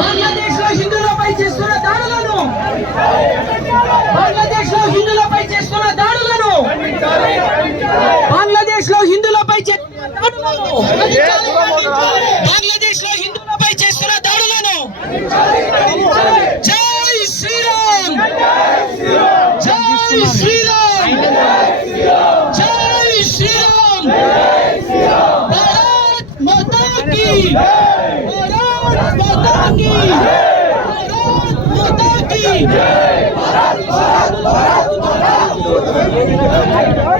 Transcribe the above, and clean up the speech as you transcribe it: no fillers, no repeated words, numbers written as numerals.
బంగ్లాదేశ్ లో హిందువులపై చేస్తున్న దాడులను బంగ్లాదేశ్ లో హిందువులపై చేస్తున్న దాడులను బంగ్లాదేశ్ లో హిందువులపై బంగ్లాదేశ్ లో హిందువులపై చేస్తున్న దాడులను జై శ్రీరామ్ జై శ్రీరామ్ జై శ్రీరామ్ భారత్ మాతా కీ భారత్ మాతా కీ భారత్ మాతా కీ